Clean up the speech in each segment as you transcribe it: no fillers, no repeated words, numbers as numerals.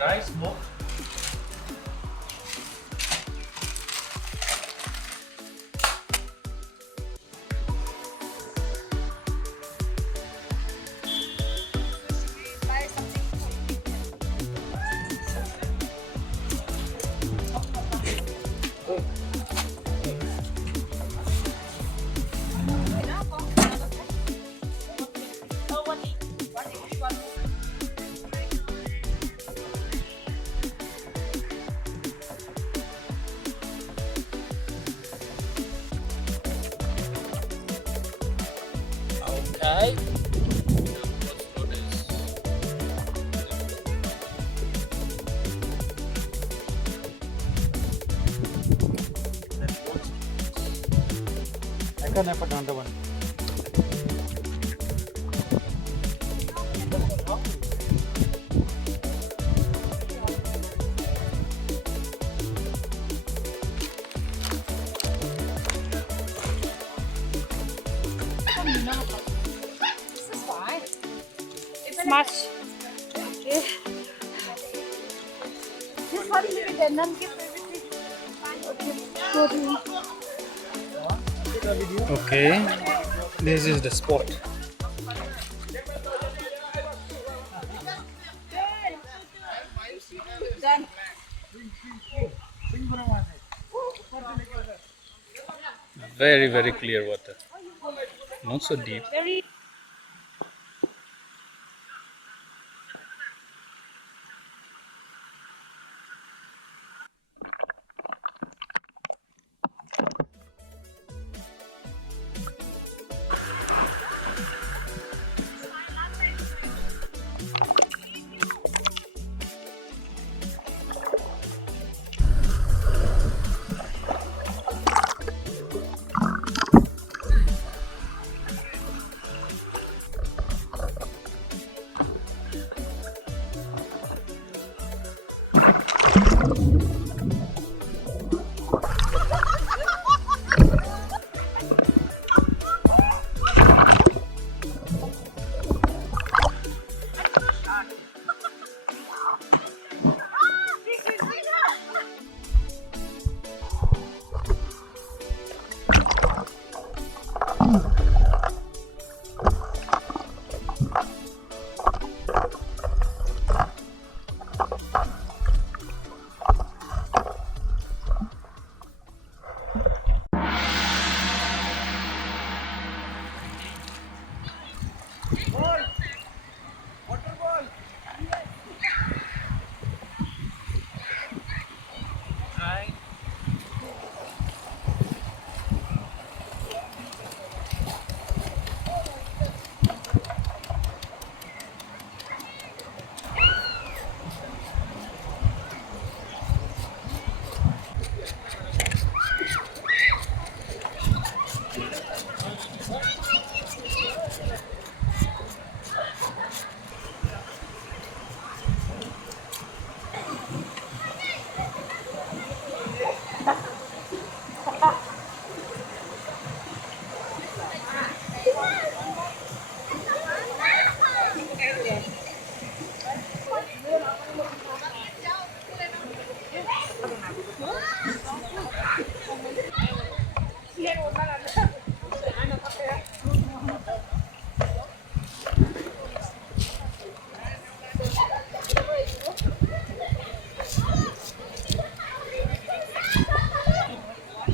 Guys, smoke. Okay. I can put on the one. This is fine. It's much. Okay. This one will be the non-gift everything. Okay, this is the spot. Done. Very, very clear water. Not so deep. Very.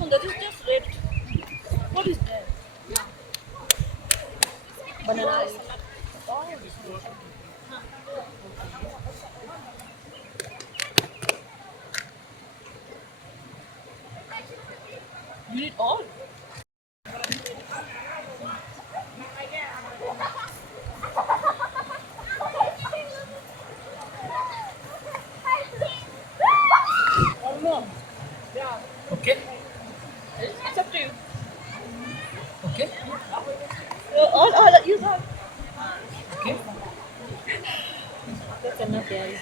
That is just red. What is that? Banana leaf. You need all. Oh no. Yeah. Okay. It's up to you. Okay. All use all. Okay. That's enough, guys.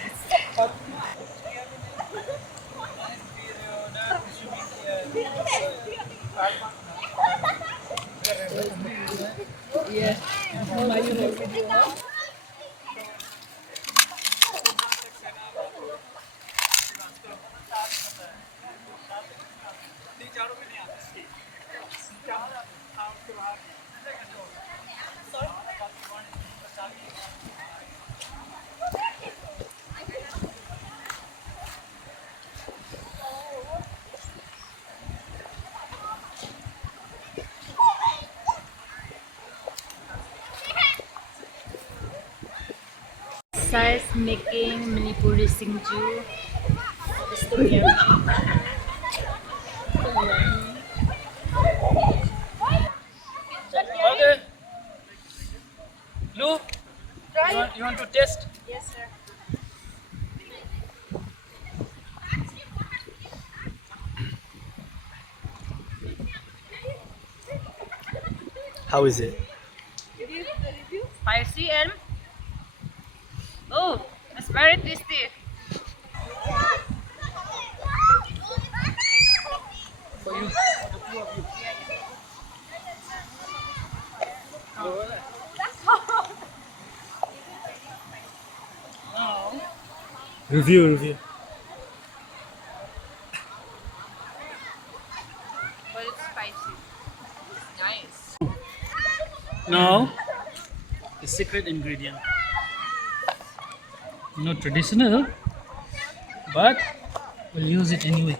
exercise making Manipuri Singju. Okay. Lou, you want to test? Yes, sir. How is it? Spicy and oh, it's very tasty. Review. But it's spicy. Nice. Now, the secret ingredient. Not traditional, but We'll use it anyway.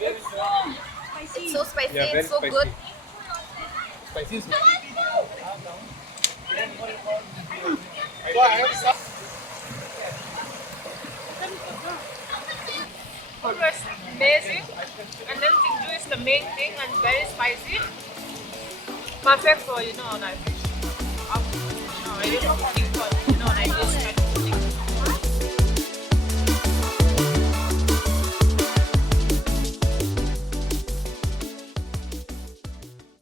It's so spicy. It's so good. Food was amazing, and then Singju is the main thing and very spicy. Perfect for like, really cooking for like this kind